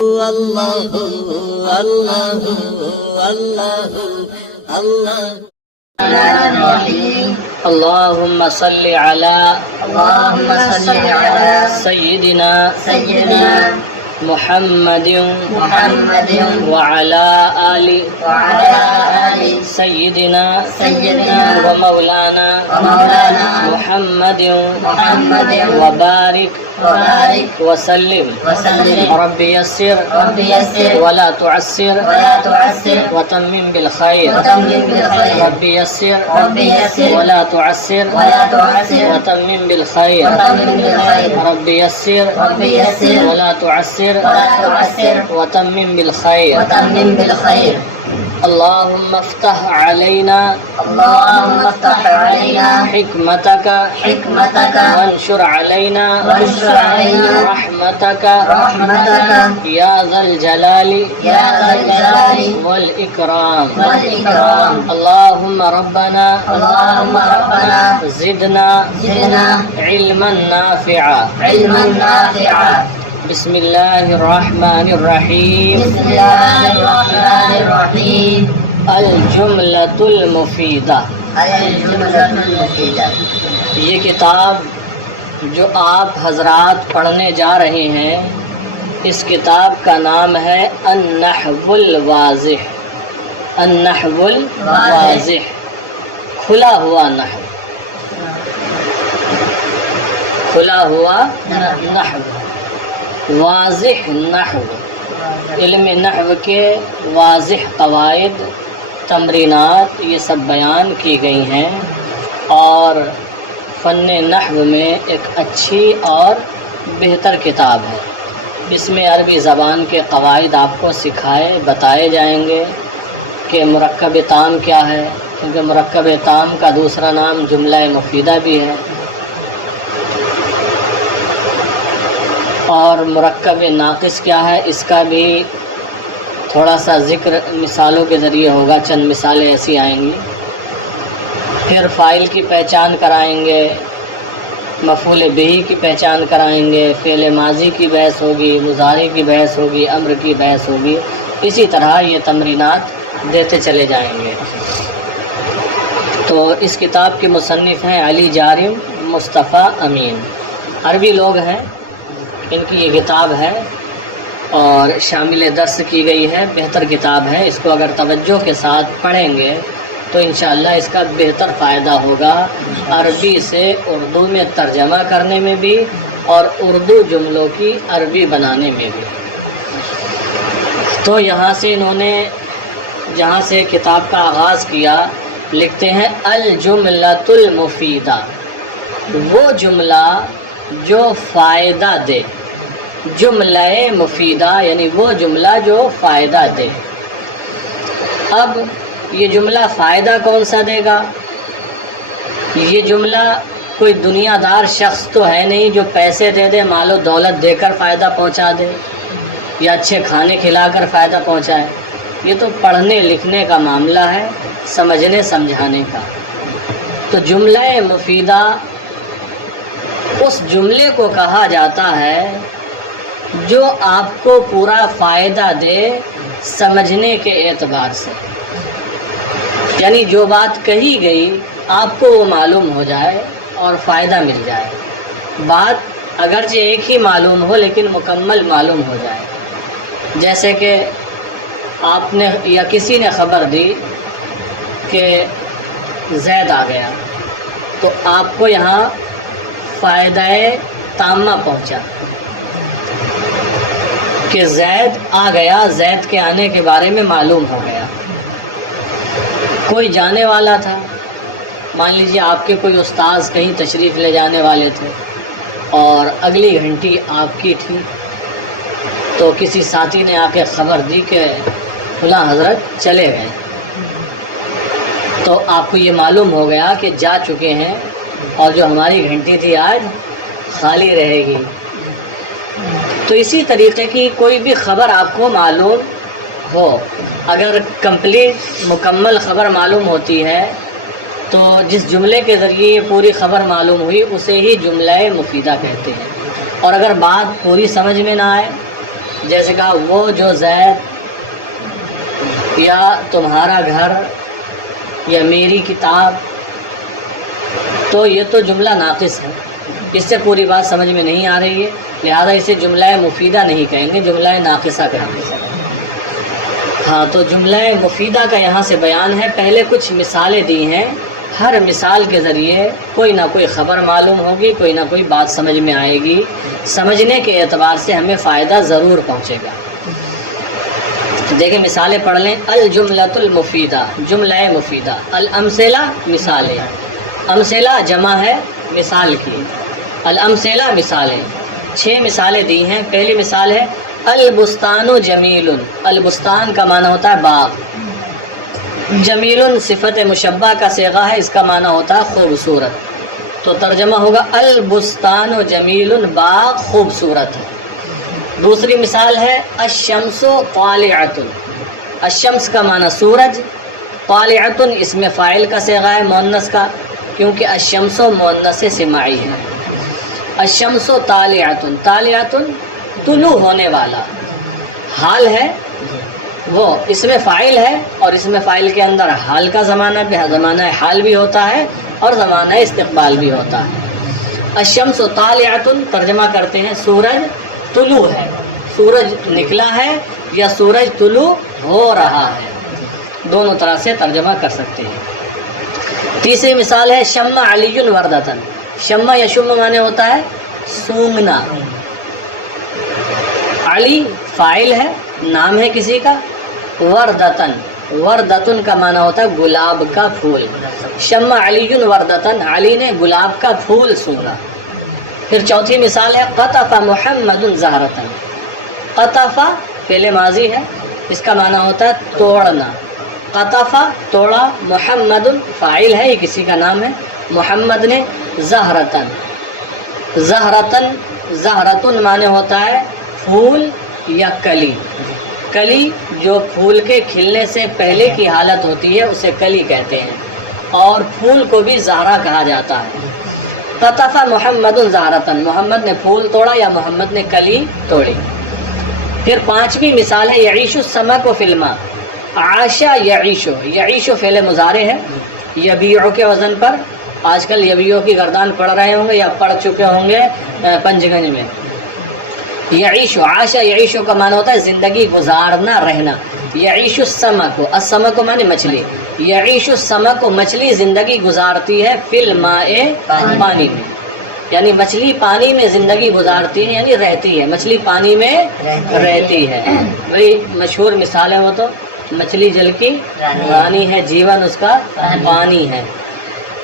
اللہ اللہ اللہ اللہ اللهم صل على سيدنا محمد وعلى آل سيدنا ومولانا محمد وبارك وسلم رب يسر ولا تعسر وتمم بالخير رب يسر ولا تعسر وتمم بالخير رب يسر ولا تعسر وتمم بالخير اللهم افتح علينا حكمتك وانشر علينا رحمتك يا ذا الجلال والإكرام اللهم ربنا زدنا علما نافعا بسم الله الرحمن الرحيم الجملة المفیدہ یہ کتاب جو آپ حضرات پڑھنے جا رہے ہیں اس کتاب کا نام ہے النحو الواضح النحو الواضح کھلا ہوا نحو کھلا ہوا نحو واضح نحو علم نحو کے واضح قواعد تمرینات یہ سب بیان کی گئی ہیں اور فن نحو میں ایک اچھی اور بہتر کتاب ہے اس میں عربی زبان کے قواعد آپ کو سکھائے بتائے جائیں گے کہ مرکب تام کیا ہے کیونکہ مرکب تام کا دوسرا نام جملہ مفیدہ بھی ہے اور مرکب ناقص کیا ہے اس کا بھی تھوڑا سا ذکر مثالوں کے ذریعے ہوگا چند مثالیں ایسی آئیں گی پھر فاعل کی پہچان کرائیں گے مفعول بہ کی پہچان کرائیں گے فعل ماضی کی بحث ہوگی مضارع کی بحث ہوگی امر کی بحث ہوگی اسی طرح یہ تمرینات دیتے چلے جائیں گے تو اس کتاب کے مصنف ہیں علی جارم مصطفیٰ امین عربی لوگ ہیں ان کی یہ کتاب ہے اور شامل درس کی گئی ہے بہتر کتاب ہے اس کو اگر توجہ کے ساتھ پڑھیں گے تو انشاءاللہ اس کا بہتر فائدہ ہوگا عربی سے اردو میں ترجمہ کرنے میں بھی اور اردو جملوں کی عربی بنانے میں بھی تو یہاں سے انہوں نے جہاں سے کتاب کا آغاز کیا لکھتے ہیں الجملۃ المفیدہ وہ جملہ جو فائدہ دے جملہ مفیدہ یعنی وہ جملہ جو فائدہ دے اب یہ جملہ فائدہ کون سا دے گا یہ جملہ کوئی دنیا دار شخص تو ہے نہیں جو پیسے دے دے مال و دولت دے کر فائدہ پہنچا دے یا اچھے کھانے کھلا کر فائدہ پہنچائے یہ تو پڑھنے لکھنے کا معاملہ ہے سمجھنے سمجھانے کا تو جملہ مفیدہ اس جملے کو کہا جاتا ہے جو آپ کو پورا فائدہ دے سمجھنے کے اعتبار سے یعنی جو بات کہی گئی آپ کو وہ معلوم ہو جائے اور فائدہ مل جائے بات اگرچہ ایک ہی معلوم ہو لیکن مکمل معلوم ہو جائے جیسے کہ آپ نے یا کسی نے خبر دی کہ زید آ گیا تو آپ کو یہاں فائدہ تامہ پہنچا کہ زید آ گیا زید کے آنے کے بارے میں معلوم ہو گیا کوئی جانے والا تھا مان لیجیے آپ کے کوئی استاذ کہیں تشریف لے جانے والے تھے اور اگلی گھنٹی آپ کی تھی تو کسی ساتھی نے آ کے خبر دی کہ فلاں حضرت چلے گئے تو آپ کو یہ معلوم ہو گیا کہ جا چکے ہیں اور جو ہماری گھنٹی تھی آج خالی رہے گی تو اسی طریقے کی کوئی بھی خبر آپ کو معلوم ہو اگر کمپلیٹ مکمل خبر معلوم ہوتی ہے تو جس جملے کے ذریعے یہ پوری خبر معلوم ہوئی اسے ہی جملہ مفیدہ کہتے ہیں اور اگر بات پوری سمجھ میں نہ آئے جیسے کہا وہ جو زید یا تمہارا گھر یا میری کتاب، تو یہ تو جملہ ناقص ہے، اس سے پوری بات سمجھ میں نہیں آ رہی ہے، لہذا اسے جملہ مفیدہ نہیں کہیں گے، جملہ ناقصہ کہیں گے۔ ہاں، تو جملہ مفیدہ کا یہاں سے بیان ہے۔ پہلے کچھ مثالیں دی ہیں، ہر مثال کے ذریعے کوئی نہ کوئی خبر معلوم ہوگی، کوئی نہ کوئی بات سمجھ میں آئے گی، سمجھنے کے اعتبار سے ہمیں فائدہ ضرور پہنچے گا۔ دیکھیں مثالیں پڑھ لیں۔ الجملۃ المفیدہ، جملہ مفیدہ۔ الامثلہ، مثالیں۔ امثلہ جمع ہے مثال کی، الامثلہ مثالیں۔ 6 مثالیں دی ہیں۔ پہلی مثال ہے البستان جمیل، البستان کا معنی ہوتا ہے باغ، جمیل صفت مشبہ کا صیغہ ہے، اس کا معنی ہوتا ہے خوبصورت، تو ترجمہ ہوگا البستان جمیل، باغ خوبصورت ہے۔ دوسری مثال ہے الشمس طالعۃ، الشمس کا معنی سورج، طالعۃ اس میں فاعل کا صیغہ ہے مؤنث کا، کیونکہ الشمس مؤنث سماعی ہے۔ الشمس طالعۃ، طالعۃ طلوع ہونے والا، حال ہے وہ، اس میں فاعل ہے اور اس میں فاعل کے اندر حال کا زمانہ حال بھی ہوتا ہے اور زمانہ استقبال بھی ہوتا ہے۔ الشمس طالعۃ ترجمہ کرتے ہیں سورج طلوع ہے، سورج نکلا ہے یا سورج طلوع ہو رہا ہے، دونوں طرح سے ترجمہ کر سکتے ہیں۔ تیسری مثال ہے شمع علی وردۃ، شمع یا شم معنی ہوتا ہے سونگنا، علی فاعل ہے، نام ہے کسی کا، وردتن، وردتن کا معنی ہوتا ہے گلاب کا پھول، شمع علی وردتن، علی نے گلاب کا پھول سونگا۔ پھر چوتھی مثال ہے قطف محمد زہرتن، قطف فعل ماضی ہے، اس کا معنی ہوتا ہے توڑنا، قطف توڑا، محمد فاعل ہے، یہ کسی کا نام ہے، محمد نے، زہرتن، زہرتن، زہرتن معنی ہوتا ہے پھول یا کلی، کلی جو پھول کے کھلنے سے پہلے کی حالت ہوتی ہے اسے کلی کہتے ہیں، اور پھول کو بھی زہرہ کہا جاتا ہے۔ قطف محمد زہرتن، محمد نے پھول توڑا یا محمد نے کلی توڑی۔ پھر پانچویں مثال ہے یعیش السمک فی الماء، عاشا یعیش، یعیش فعل مضارع ہے، یبیع کے وزن پر، آج کل یبیع کی گردان پڑھ رہے ہوں گے یا پڑھ چکے ہوں گے پنج گنج میں۔ یعیش، عاشا یعیش کا معنی ہوتا ہے زندگی گزارنا، رہنا۔ یعیش السمک، السمک معنی مچھلی، یعیش السمک، مچھلی زندگی گزارتی ہے فی الماء، پانی میں، یعنی مچھلی پانی میں زندگی گزارتی ہے، یعنی رہتی ہے، مچھلی پانی میں رہتی ہے۔ وہی مشہور مثال ہے وہ تو، مچھلی جل کی رانی ہے، جیون اس کا پانی ہے۔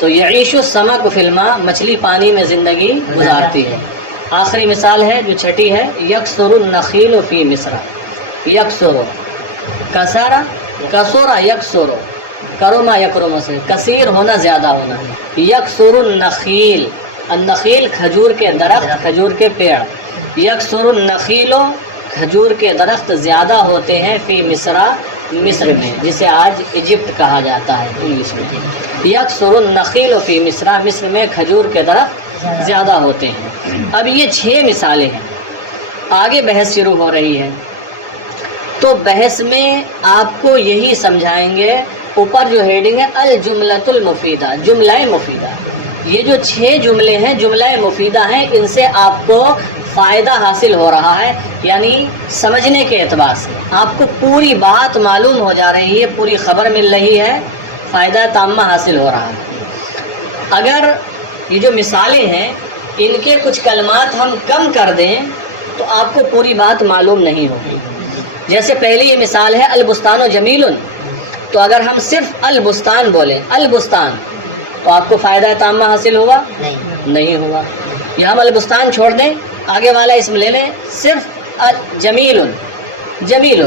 تو یعیش السمک فی الماء، مچھلی پانی میں زندگی گزارتی ہے۔ آخری مثال ہے جو چھٹی ہے یکسر النخیل فی مصر، یکسر، کسرا، کسورا یکسر، کرما یکرم سے کثیر ہونا، زیادہ ہونا، یکسر النخیل، النخیل کھجور کے درخت، کھجور کے پیڑ، یکسر النخیل، کھجور کے درخت زیادہ ہوتے ہیں فی مصر، مصر میں، جسے آج ایجپٹ کہا جاتا ہے انگلش میں، یکسر النخیل فی مصر، مصر میں کھجور کے درخت زیادہ ہوتے ہیں۔ اب یہ 6 مثالیں ہیں، آگے بحث شروع ہو رہی ہے، تو بحث میں آپ کو یہی سمجھائیں گے، اوپر جو ہیڈنگ ہے الجملۃ المفیدہ، جملہ مفیدہ، یہ جو 6 جملے ہیں جملہ مفیدہ ہیں، ان سے آپ کو فائدہ حاصل ہو رہا ہے، یعنی سمجھنے کے اعتبار سے آپ کو پوری بات معلوم ہو جا رہی ہے، پوری خبر مل رہی ہے، فائدہ تامہ حاصل ہو رہا ہے۔ اگر یہ جو مثالیں ہیں ان کے کچھ کلمات ہم کم کر دیں تو آپ کو پوری بات معلوم نہیں ہوگی۔ جیسے پہلی یہ مثال ہے البستان جمیل، تو اگر ہم صرف البستان بولیں، البستان، تو آپ کو فائدہ تامہ حاصل ہوگا؟ نہیں ہوگا۔ یا ہم البستان چھوڑ دیں، آگے والا اسم لے لیں صرف جمیل، جمیل،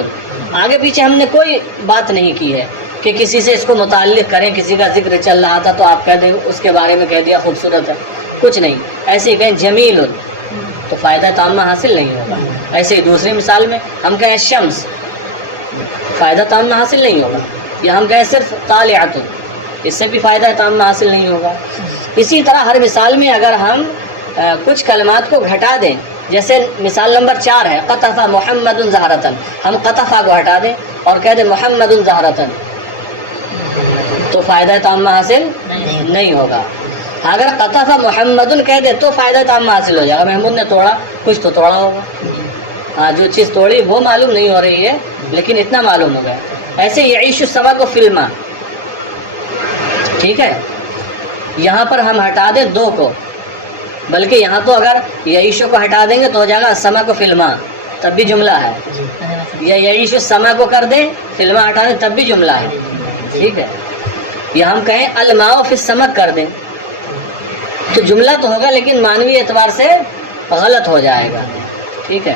آگے پیچھے ہم نے کوئی بات نہیں کی ہے کہ کسی سے اس کو متعلق کریں، کسی کا ذکر چل رہا تھا تو آپ کہہ دیں اس کے بارے میں کہہ دیا خوبصورت ہے، کچھ نہیں، ایسے ہی کہیں جمیل تو فائدہ تامہ حاصل نہیں ہوگا۔ ایسے ہی دوسری مثال میں ہم کہیں شمس، فائدہ تامہ حاصل نہیں ہوگا، یا ہم کہیں صرف طالعۃ، اس سے بھی فائدہ تامہ حاصل نہیں ہوگا۔ اسی طرح ہر مثال میں اگر ہم کچھ کلمات کو گھٹا دیں جیسے مثال نمبر 4 ہے قطف محمد زہرتن، ہم قطفہ کو ہٹا دیں اور کہہ دیں محمد زہرتن، تو فائدہ تامہ حاصل نہیں ہوگا. اگر قطف محمد کہہ دے تو فائدہ تامہ حاصل ہو جائے گا. محمود نے توڑا، کچھ تو توڑا ہوگا. ہاں، جو چیز توڑی وہ معلوم نہیں ہو رہی ہے لیکن اتنا معلوم ہو گیا. ایسے یعیش السمک فلما، ٹھیک ہے، یہاں پر ہم ہٹا دیں 2 کو، بلکہ یہاں تو اگر یعیشو کو ہٹا دیں گے تو ہو جائے گا السمک فلما، تب بھی جملہ ہے. یا یعیش السمک کو کر دیں، فلما ہٹا دیں، تب بھی جملہ ہے. ٹھیک ہے، یا ہم کہیں الماء فی السمک کر دیں تو جملہ تو ہوگا لیکن معنوی اعتبار سے غلط ہو جائے گا. ٹھیک ہے،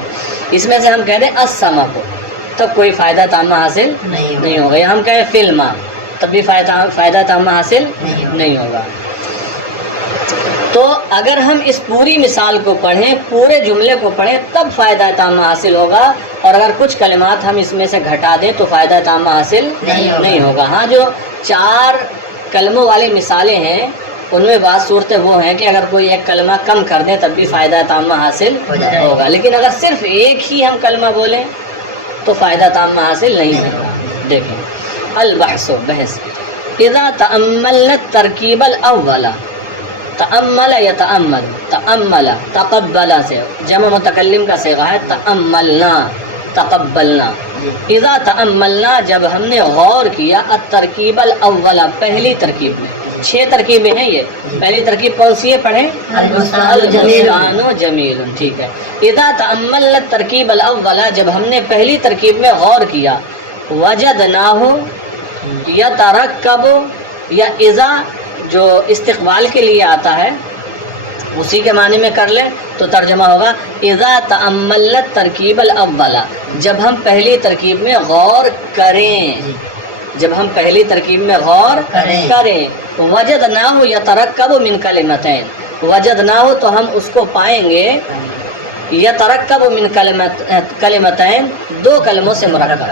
اس میں سے ہم کہہ دیں السمک، تب کوئی فائدہ تامہ حاصل نہیں ہوگا. یا ہم کہیں فلما، تب بھی فائدہ تامہ حاصل نہیں ہوگا. تو اگر ہم اس پوری مثال کو پڑھیں، پورے جملے کو پڑھیں، تب فائدہ تامہ حاصل ہوگا. اور اگر کچھ کلمات ہم اس میں سے گھٹا دیں تو فائدہ تامہ حاصل نہیں ہوگا. ہاں، جو 4 کلموں والی مثالیں ہیں ان میں بعض صورتیں وہ ہیں کہ اگر کوئی ایک کلمہ کم کر دیں تب بھی فائدہ تامہ حاصل ہوگا. لیکن اگر صرف ایک ہی ہم کلمہ بولیں تو فائدہ تامہ حاصل نہیں ہوگا. دیکھیں البحث، بحث، اذا تأملنا الترکیب الاول، تأمل یا تأمل، تأمل تقبل سے جمع متکلم کا صیغہ ہے، تأملنا تقبلنا. اذا تأملنا، جب ہم نے غور کیا، الترکیب الاول، پہلی ترکیب میں 6 ترکیبیں ہیں. یہ پہلی ترکیب کون سی ہے؟ پڑھیں، البستان جمیل. ٹھیک ہے، اذا تأملنا الترکیب الاول، جب ہم نے پہلی ترکیب میں غور کیا، وجدناہ یترکب، یا اذا جو استقبال کے لیے آتا ہے اسی کے معنی میں کر لیں تو ترجمہ ہوگا اذا تأملنا الترکیب الاول، جب ہم پہلی ترکیب میں غور کریں، جب ہم پہلی ترکیب میں غور کریں. وجدناہ یترکب من کلمتین، وجدناہ تو ہم اس کو پائیں گے، یترکب من کلمتین، 2 کلموں سے مرکب،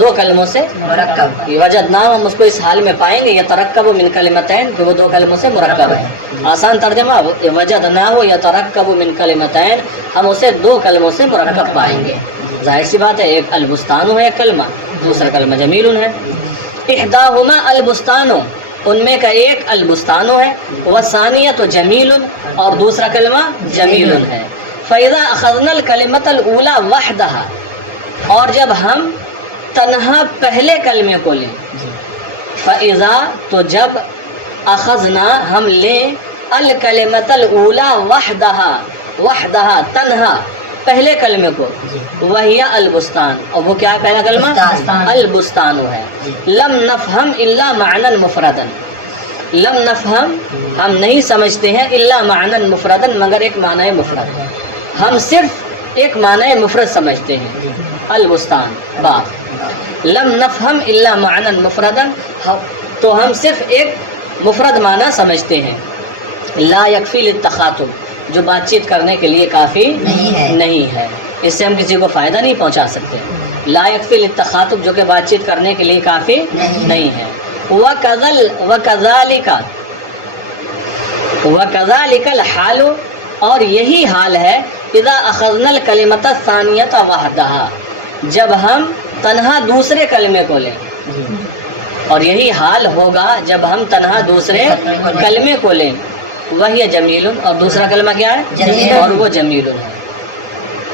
2 کلموں سے مرکب. وجدناہ ہم اس کو اس حال میں پائیں گے، یترکب من کلمتین، کہ وہ 2 کلموں سے مرکب ہے. آسان ترجمہ، وجدناہ یترکب من کلمتین، ہم اسے 2 کلموں سے مرکب پائیں گے. ظاہر سی بات ہے، ایک البستان ہے ایک کلمہ، دوسرا کلمہ جمیل ہے. احداہما البستان، ان میں کا ایک البستان ہے، والثانیۃ جمیل، اور دوسرا کلمہ جمیل ہے. فَإِذَا أَخَذْنَا الْكَلِمَةَ الْأُولَى وَحْدَهَا، اور جب ہم تنہا پہلے کلمے کو لیں، فَإِذَا، تو جب، أَخَذْنَا، ہم لیں، الْكَلِمَةَ الْأُولَى وَحْدَهَا، وحدها، تنہا پہلے کلمے کو، وہی البستان، اور وہ کیا ہے پہلا کلمہ؟ البستان ہے. لم نفہم الا معنی مفردا، لم نفہم، ہم نہیں سمجھتے ہیں، الا معنی مفردا، مگر ایک معنی مفرد، ہم صرف ایک معنی مفرد سمجھتے ہیں. البستان باغ، لم نفہم الا معنی مفردا، تو ہم صرف ایک مفرد معنی سمجھتے ہیں. لا یکفی للتخاطب، جو بات چیت کرنے کے لیے کافی نہیں ہے، اس سے ہم کسی کو فائدہ نہیں پہنچا سکتے. لا یکفی للتخاطب، جو کہ بات چیت کرنے کے لیے کافی نہیں ہے. وَكَذَلِكَ الْحَالُ، اور یہی حال ہے، اذا اخذنا الکلمۃ الثانیۃ وحدها، جب ہم تنہا دوسرے کلمے کو لیں، اور یہی حال ہوگا جب ہم تنہا دوسرے کلمے کو لیں. وہی جمیل، اور دوسرا کلمہ کیا ہے؟ اور وہ جمیل ہے.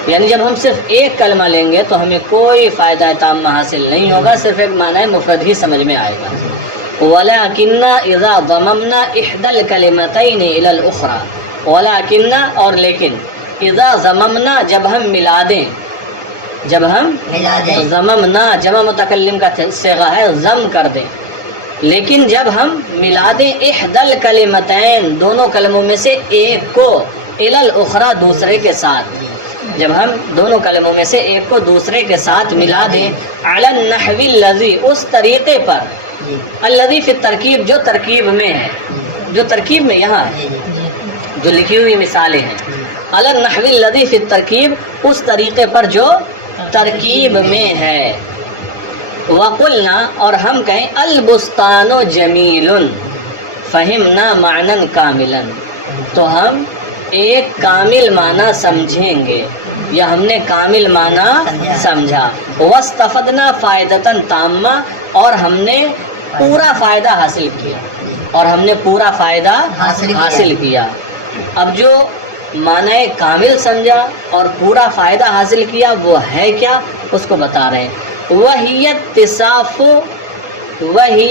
یعنی جب ہم صرف ایک کلمہ لیں گے تو ہمیں کوئی فائدہ تامہ حاصل نہیں ہوگا، صرف ایک معنی مفرد ہی سمجھ میں آئے گا. وَلَكِنَّا إِذَا ضَمَمْنَا إِحْدَى الْكَلِمَتَيْنِ إِلَى الْأُخْرَى، وَلَكِنَّا، اور لیکن، اذا ضممنا، جب ہم ملا دیں، جب ہم ضممنا، جمع متکلم کا صیغہ ہے، ضم کر دیں، لیکن جب ہم ملا دیں احدى الکلمتین، دونوں کلموں میں سے ایک کو، الی الاخری، دوسرے کے ساتھ، جب ہم دونوں کلموں میں سے ایک کو دوسرے کے ساتھ ملا دیں، علی النحو الذی، اس طریقے پر، الذی فی الترکیب، جو ترکیب میں ہے، جو ترکیب میں یہاں ہے، جو لکھی ہوئی مثالیں ہیں، علی النحو الذی فی الترکیب، اس طریقے پر جو ترکیب میں ہے. وَقُلْنَا، اور ہم کہیں، البستان جمیل، فہمنا معنی کاملا، تو ہم ایک کامل معنی سمجھیں گے، یا ہم نے کامل معنی سمجھا، واستفدنا فائدتاً تامہ، اور ہم نے پورا فائدہ حاصل کیا، اور ہم نے پورا فائدہ حاصل کیا۔ اب جو معنی کامل سمجھا اور پورا فائدہ حاصل کیا وہ ہے کیا، اس کو بتا رہے ہیں۔ وَهِيَ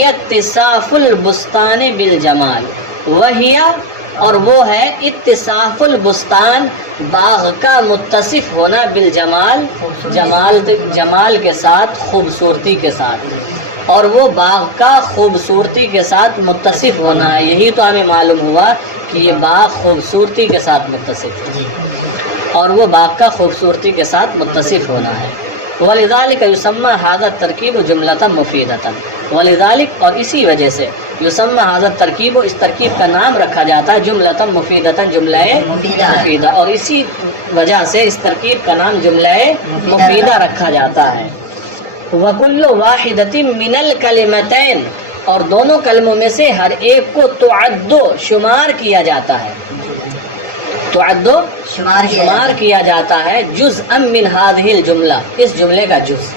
اتصاف البستان بالجمال، وَهِيَ، اور وہ ہے اتصاف البستان، باغ کا متصف ہونا، بالجمال، جمال کے ساتھ، خوبصورتی کے ساتھ، اور وہ باغ کا خوبصورتی کے ساتھ متصف ہونا ہے۔ یہی تو ہمیں معلوم ہوا کہ یہ باغ خوبصورتی کے ساتھ متصف ہے، اور وہ باغ کا خوبصورتی کے ساتھ متصف ہونا ہے۔ وَلِذَلِكَ يُسَمَّى هَذَا التَّرْكِيبُ جُمْلَةً مُفِيدَةً، وَلِذَلِكَ، اور اسی وجہ سے، يُسَمَّى هَذَا التَّرْكِيبُ، اس ترکیب کا نام رکھا جاتا ہے جملۃ مفیدۃ، جملہ مفیدہ، اور اسی وجہ سے اس ترکیب کا نام جملہ مفیدہ رکھا جاتا ہے۔ وَكُلُّ وَاحِدَةٍ مِّنَ الْكَلِمَتَيْنِ، اور دونوں کلموں میں سے ہر ایک کو تعد، شمار کیا جاتا ہے، تعد، شمار کیا جاتا ہے، جزءا من هذه الجملہ، اس جملے کا جز،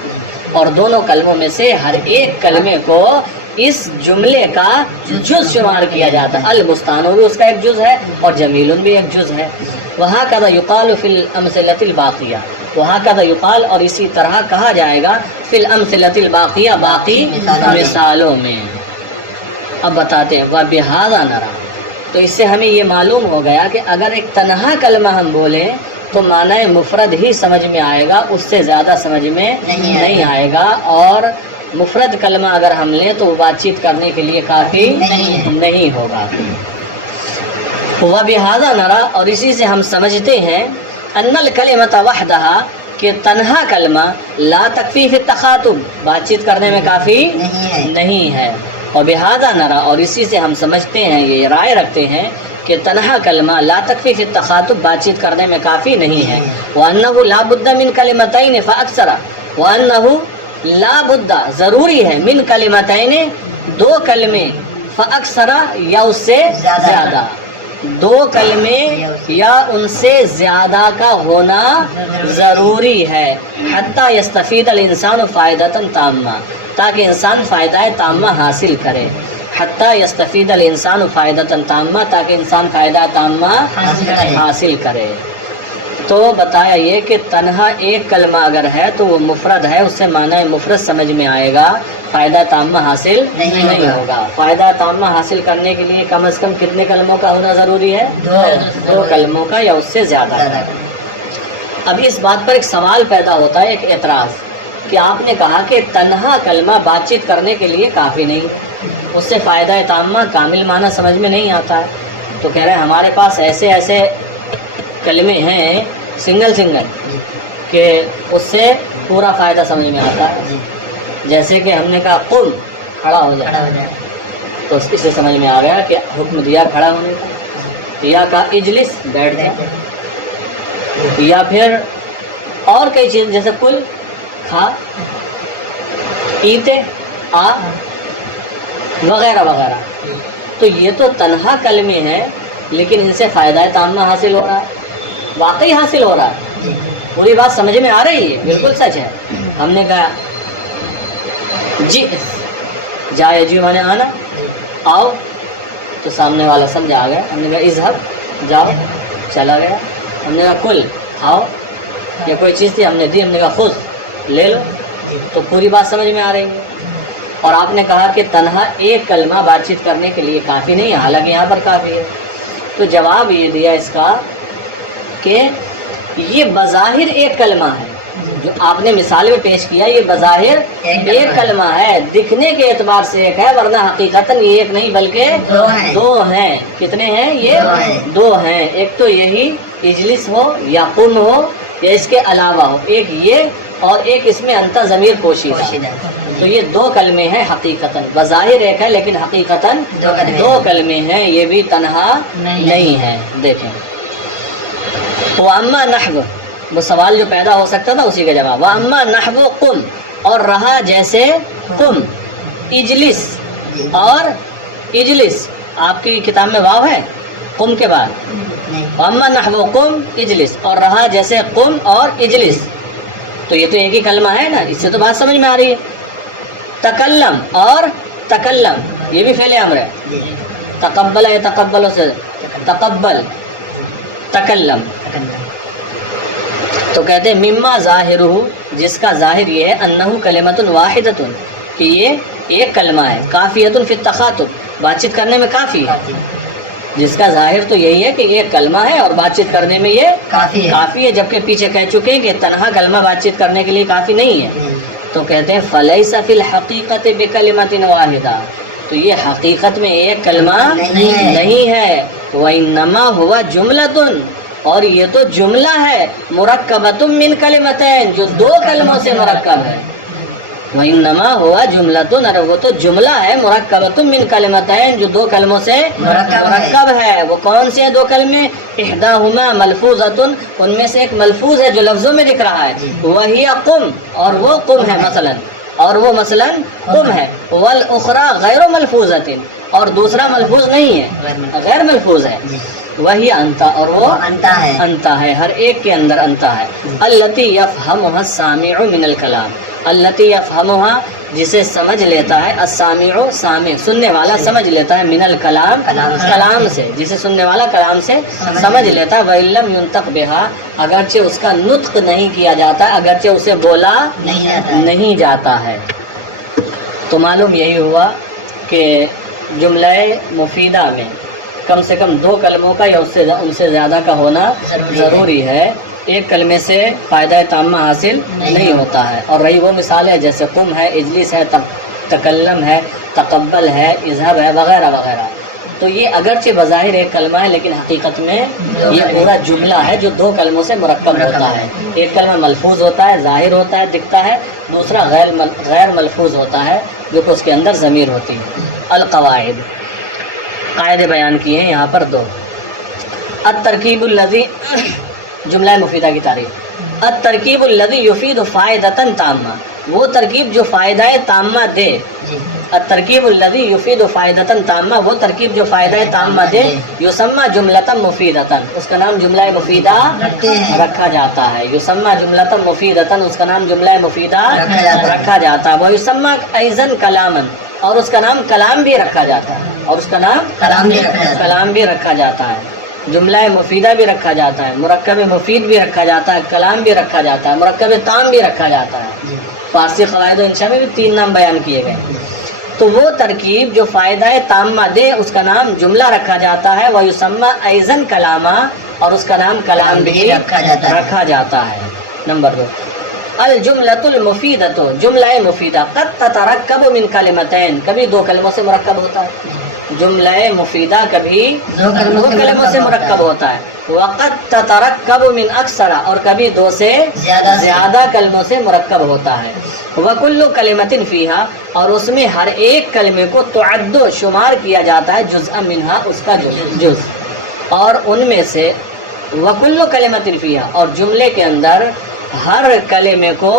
اور دونوں کلموں میں سے ہر ایک کلمے کو اس جملے کا جز شمار کیا جاتا ہے۔ البستان بھی اس کا ایک جز ہے، اور جمیل بھی ایک جز ہے۔ وہکذا یقال فی الامثلۃ الباقیہ، وہکذا یقال، اور اسی طرح کہا جائے گا، فی الامثلۃ الباقیہ، باقی مثالوں میں۔ اب بتاتے ہیں، وبہذا نرا، تو اس سے ہمیں یہ معلوم ہو گیا کہ اگر ایک تنہا کلمہ ہم بولیں تو معنی مفرد ہی سمجھ میں آئے گا، اس سے زیادہ سمجھ میں نہیں آئے گا، اور مفرد کلمہ اگر ہم لیں تو وہ بات چیت کرنے کے لیے کافی نہیں ہوگا۔ وبہذا نرا، اور اسی سے ہم سمجھتے ہیں، ان الکلمۃ وحدہا، کہ تنہا کلمہ، لا تکفی فی التخاطب، بات چیت کرنے میں کافی نہیں ہے۔ وبہذا نرا، اور اسی سے ہم سمجھتے ہیں، یہ رائے رکھتے ہیں کہ تنہا کلمہ لا تکفی فی التخاطب، بات چیت کرنے میں کافی نہیں ہے۔ وانہ لا بد من کلمتین فاکثر، وانہ لا بد، ضروری ہے، من کلمتین، دو کلمے، فاکثر، یا اس سے زیادہ، دو کلمے یا ان سے زیادہ کا ہونا ضروری ہے، حتی یستفید الانسان فائدۃ تامہ، تاکہ انسان فائدہ تامہ حاصل کرے، حتی یستفید الانسان فائدۃ تامہ، تاکہ انسان فائدہ تامہ حاصل کرے۔ تو بتایا یہ کہ تنہا ایک کلمہ اگر ہے تو وہ مفرد ہے، اس سے معنی مفرد سمجھ میں آئے گا، فائدہ تامہ حاصل نہیں ہوگا۔ فائدہ تامہ حاصل کرنے کے لیے کم از کم کتنے کلموں کا ہونا ضروری ہے؟ دو کلموں کا، یا اس سے زیادہ۔ اب اس بات پر ایک سوال پیدا ہوتا ہے، ایک اعتراض، کہ آپ نے کہا کہ تنہا کلمہ بات چیت کرنے کے لیے کافی نہیں، اس سے فائدہ تامہ کامل معنی سمجھ میں نہیں آتا ہے، تو کہہ رہے ہیں ہمارے پاس ایسے ایسے کلمے ہیں سنگل کہ اس سے پورا فائدہ سمجھ میں آتا ہے۔ جیسے کہ ہم نے کہا قم، کھڑا ہو جائے، تو اس سے سمجھ میں آ گیا کہ حکم دیا کھڑا ہونے کا، یا کہا اجلس، بیٹھ جا، یا پھر اور کئی چیز جیسے کل، کھا، ایتے، آ، وغیرہ وغیرہ۔ تو یہ تو تنہا کلمے ہیں، لیکن ان سے فائدہ تامہ حاصل ہو رہا ہے، واقعی حاصل ہو رہا ہے، پوری بات سمجھ میں آ رہی ہے، بالکل سچ ہے۔ ہم نے کہا جی، جائے جی مانے آنا، آؤ، تو سامنے والا سمجھ آ گیا۔ ہم نے کہا اذهب، جاؤ، چلا گیا۔ ہم نے کہا کل، کھاؤ، یا کوئی چیز تھی ہم نے دی، ہم نے کہا خود، لے لو، تو پوری بات سمجھ میں آ رہی ہے۔ اور آپ نے کہا کہ تنہا ایک کلمہ بات چیت کرنے کے لیے کافی نہیں، حالانکہ یہاں پر کافی ہے۔ تو جواب یہ دیا اس کا کہ یہ بظاہر ایک کلمہ ہے، جو آپ نے مثال میں پیش کیا، یہ بظاہر ایک کلمہ ہے، دکھنے کے اعتبار سے ایک ہے، ورنہ حقیقتاً یہ ایک نہیں بلکہ دو ہیں۔ کتنے ہیں؟ یہ دو ہیں۔ ایک تو یہی اجلس ہو یا قم ہو، یا اس کے علاوہ ہو، ایک یہ، اور ایک اس میں انتہ ضمیر پوشیدہ۔ تو یہ دو کلمے ہیں حقیقتاً، بظاہر ایک ہے لیکن حقیقتاً دو کلمے ہیں، یہ بھی تنہا نہیں ہے۔ دیکھیں، وَأَمَّا نَحْوُ، وہ سوال جو پیدا ہو سکتا تھا اسی کا جواب، وَأَمَّا نَحْوُ قُمْ، اور رہا جیسے قم، اجلس، اور اجلس، آپ کی کتاب میں واو ہے قم کے بعد، اما نحو قم اجلس، اور رہا جیسے قم اور اجلس، تو یہ تو ایک ہی کلمہ ہے نا، اس سے تو بات سمجھ میں آ رہی ہے. تکلم اور تکلم یہ بھی فعل امر ہے. تقبل یتقبل سے تقبل، تکلم. تو کہتے ہیں مما ظاہرہ، جس کا ظاہر یہ ہے انہ کلمۃ واحدۃ، کہ یہ ایک کلمہ ہے، کافیۃ فی التخاطب، بات چیت کرنے میں کافی ہے. جس کا ظاہر تو یہی ہے کہ ایک کلمہ ہے اور بات چیت کرنے میں یہ کافی ہے، جبکہ پیچھے کہہ چکے ہیں کہ تنہا کلمہ بات چیت کرنے کے لیے کافی نہیں ہے. تو کہتے ہیں فلیس فی الحقیقۃ بکلمۃ واحدہ، تو یہ حقیقت میں ایک کلمہ نہیں ہے. وانما ہوا جملۃ، اور یہ تو جملہ ہے، مرکبۃ من کلمتین، جو دو کلموں سے مرکب ہے. وانما ہوا جملۃ، اور وہ تو جملہ ہے، مرکبۃ من کلمتین، جو دو کلموں سے مرکب ہے. وہ کون سے ہیں دو کلمے؟ احداہما ملفوظۃ، ان میں سے ایک ملفوظ ہے جو لفظوں میں دکھ رہا ہے، وہی قم، اور وہ قم ہے مثلا، اور وہ مثلا قم ہے. والاخری غیر ملفوظۃ، اور دوسرا ملفوظ نہیں ہے، غیر ملفوظ ہے. وہی انتا، اور وہ انتا ہے، ہر ایک کے اندر انتا ہے. التی یفہمھا السامع من الکلام، التی یفہمھا، جسے سمجھ لیتا ہے، السامع سامع سننے والا سمجھ لیتا ہے، من الکلام کلام سے، جسے سننے والا کلام سے سمجھ لیتا ہے. وَإِن لَّمْ يُنطق بِهَا، اگرچہ اس کا نطق نہیں کیا جاتا ہے، اگرچہ اسے بولا نہیں جاتا ہے. تو معلوم یہی ہوا کہ جملہ مفیدہ میں کم سے کم دو کلموں کا یا ان سے زیادہ کا ہونا ضروری ہے. ایک کلمے سے فائدہ تامہ حاصل نہیں ہوتا ہے. اور رہی وہ مثال ہے جیسے قم ہے، اجلس ہے، تکلم ہے، تقبل ہے، اذهب ہے، وغیرہ وغیرہ. تو یہ اگرچہ بظاہر ایک کلمہ ہے لیکن حقیقت میں یہ پورا جملہ ہے جو دو کلموں سے مرکب ہوتا ہے. ایک کلمہ ملفوظ ہوتا ہے، ظاہر ہوتا ہے، دکھتا ہے، دوسرا غیر ملفوظ ہوتا ہے جو کہ اس کے اندر ضمیر ہوتی ہے. القواعد، قاعدے بیان کیے ہیں یہاں پر دو. الترکیب الذی، جملہ مفیدہ کی تعریف. الترکیب الذی یفید فائدۃ تامہ، وہ ترکیب جو فائدہ تامہ دے. الترکیب الذی یفید فائدۃ تامہ، وہ ترکیب جو فائدہ تامہ دے. یسمى جملۃ مفیدۃ، اس کا نام جملہ مفیدہ رکھا جاتا ہے. یسمى جملۃ مفیدۃ، اس کا نام جملہ مفیدہ رکھا جاتا ہے. ویسمى ایضا کلاما، اور اس کا نام کلام بھی رکھا جاتا ہے، اور اس کا نام کلام بھی رکھا جاتا ہے. جملہ مفیدہ بھی رکھا جاتا ہے، مرکب مفید بھی رکھا جاتا ہے، کلام بھی رکھا جاتا ہے، مرکب تام بھی رکھا جاتا ہے. فارسی قواعد و انشاء میں بھی 3 نام بیان کیے گئے. تو وہ ترکیب جو فائدہ تامہ دے اس کا نام جملہ رکھا جاتا ہے. ویسمى ایضا کلاما، اور اس کا نام کلام بھی رکھا جاتا ہے. نمبر 2 الجملۃ المفیدۃ، جملہ مفیدہ قد تترکب من کلمتین، کبھی دو کلموں سے مرکب ہوتا ہے. جملہ مفیدہ کبھی دو کلموں سے مرکب ہوتا ہے. وقد تترکب من اکثر، اور کبھی دو سے زیادہ کلموں سے مرکب ہوتا ہے. وکل کلمۃ فیہا، اور اس میں ہر ایک کلمے کو تعد شمار کیا جاتا ہے، جزء منہا، اس کا جز. اور ان میں سے وکل کلمۃ فیہا، اور جملے کے اندر ہر کلمے کو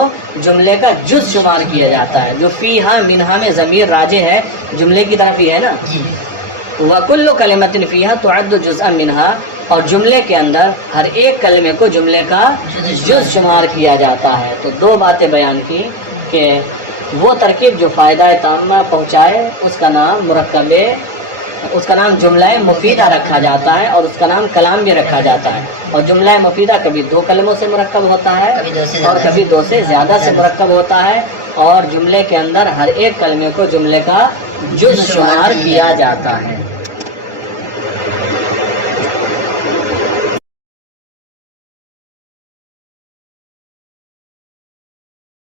جملے کا جز شمار کیا جاتا ہے. جو فیہا منہا میں ضمیر راجع ہے، جملے کی طرف ہی ہے نا. وَكُلُّ كَلِمَةٍ فِيهَا تُعَدُّ جُزْءًا مِنْهَا، اور جملے کے اندر ہر ایک کلمے کو جملے کا جز شمار کیا جاتا ہے. تو دو باتیں بیان کی کہ وہ ترکیب جو فائدہ تامہ پہنچائے اس کا نام مرکب، اس کا نام جملہ مفیدہ رکھا جاتا ہے، اور اس کا نام کلام بھی رکھا جاتا ہے. اور جملہ مفیدہ کبھی دو کلموں سے مرکب ہوتا ہے اور کبھی دو سے زیادہ سے مرکب ہوتا ہے. اور جملے کے اندر ہر ایک کلمے کو جملے کا جز شمار کیا جاتا ہے.